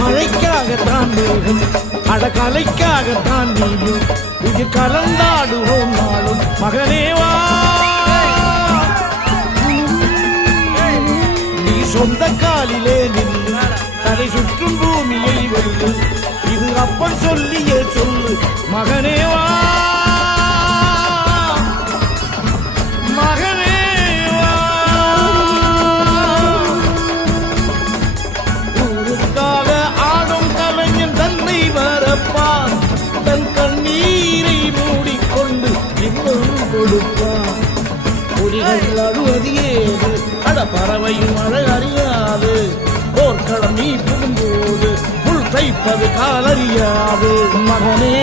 மழைக்காகத்தான் மேகம் அடகலைக்காகத்தான் நீயும் இது கலந்தாடுவோம் நாளும் மகனேவா நீ சொந்த காலிலே நின்று தலை சுற்றும் பூமியை வெல்லு இது அப்பன் சொல்லியே சொல்லு மகனேவா அழுவதியேது அட பறவையும் மழை அறியாது போர்க்களம் நீ புகும்போது புல் தைப்பது காலறியாது மகனே